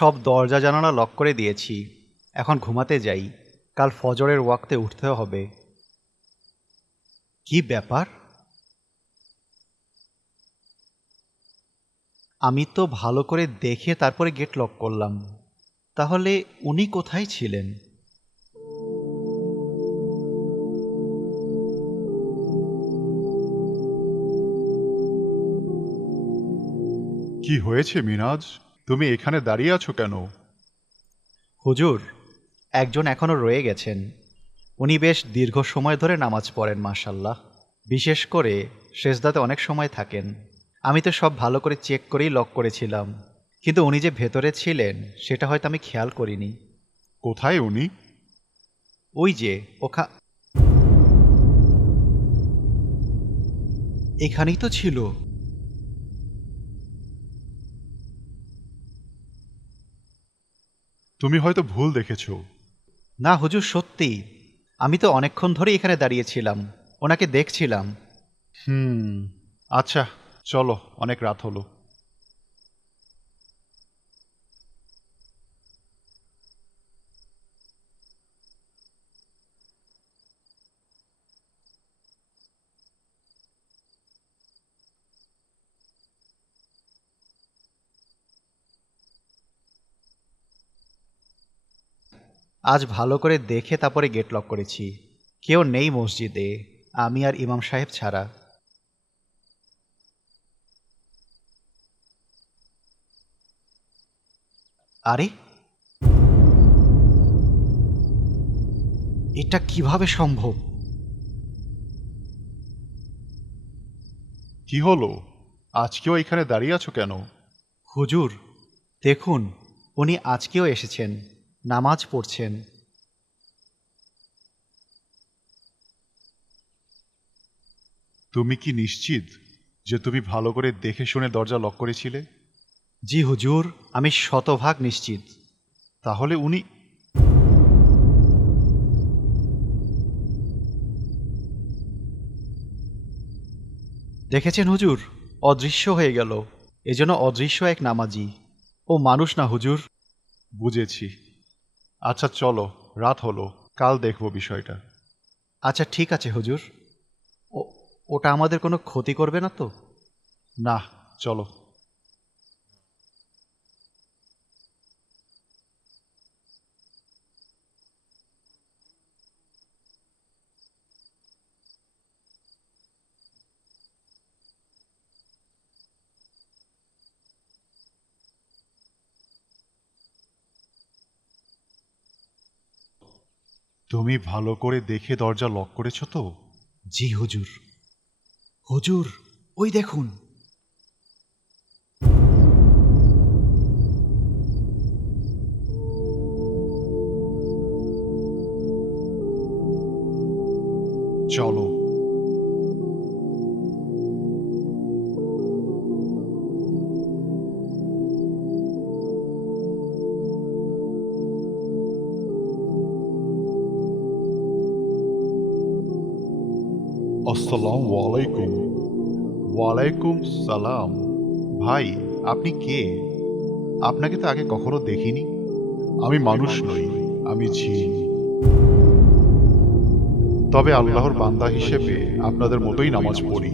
সব দরজা জানালা লক করে দিয়েছি। এখন ঘুমাতে যাই। কাল ফজরের ওয়াক্তে উঠতে হবে। কি ব্যাপার? আমি তো ভালো করে দেখে তারপরে গেট লক করলাম। তাহলে উনি কোথায় ছিলেন? কি হয়েছে মিনাজ? তুমি এখানে দাঁড়িয়ে আছো কেন? হুজুর একজন এখনও রয়ে গেছেন। উনি বেশ দীর্ঘ সময় ধরে নামাজ পড়েন মাশাল্লাহ বিশেষ করে শেষদাতে অনেক সময় থাকেন। আমি তো সব ভালো করে চেক করেই লক করেছিলাম। কিন্তু উনি যে ভেতরে ছিলেন সেটা হয়তো আমি খেয়াল করিনি। কোথায় উনি? ওই যে ওখা এখানেই তো ছিল। তুমি হয়তো ভুল দেখেছ। না হুজুর সত্যি। আমি তো অনেকক্ষণ ধরে এখানে দাঁড়িয়েছিলাম। ওনাকে দেখছিলাম। হুম আচ্ছা চলো অনেক রাত হলো। আজ ভালো করে দেখে তারপরে গেট লক করেছি। কেউ নেই মসজিদে আমি আর ইমাম সাহেব ছাড়া। আরে! এটা কীভাবে সম্ভব? কি হলো? আজকেও এখানে দাঁড়িয়ে আছো কেন? হুজুর দেখুন উনি আজকেও এসেছেন। নামাজ পড়ছেন। তুমি কি নিশ্চিত যে তুমি ভালো করে দেখে শুনে দরজা লক করেছিলে? জি হুজুর আমি শতভাগ নিশ্চিত। তাহলে উনি দেখেছেন হুজুর? অদৃশ্য হয়ে গেল। এজন্য অদৃশ্য এক নামাজি। ও মানুষ না হুজুর। বুঝেছি। আচ্ছা চলো রাত হলো কাল দেখব বিষয়টা। আচ্ছা ঠিক আছে হুজুর। ও ওটা আমাদের কোনো ক্ষতি করবে না তো? না চলো। তুমি ভালো করে দেখে দরজা লক করেছ তো? জি হুজুর। হুজুর ওই দেখুন। চলো আসসালামু আলাইকুম। ওয়ালাইকুম সালাম। ভাই, আপনি কে? আপনাকে তো আগে কখনো দেখিনি। আমি মানুষ নই, আমি ঝিন তবে আল্লাহর বান্দা হিসেবে আপনাদের মতোই নামাজ পড়ি।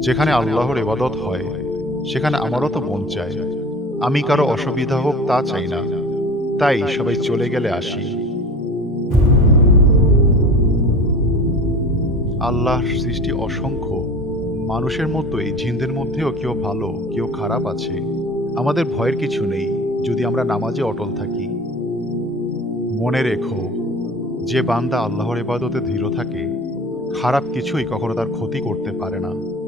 যেখানে আল্লাহর এবাদত হয়, সেখানে আমারও তো মন চায়। আমি কারও অসুবিধা হোক তা চাই না। তাই সবাই চলে গেলে আসি। আল্লাহর সৃষ্টি অসংখ্য। মানুষের মতোই, জিনদের মধ্যেও কেউ ভালো, কেউ খারাপ আছে। আমাদের ভয়ের কিছু নেই, যদি আমরা নামাজে অটল থাকি। মনে রেখো, যে বান্দা আল্লাহর ইবাদতে ধীর থাকে, খারাপ কিছুই কখনো তার ক্ষতি করতে পারে না।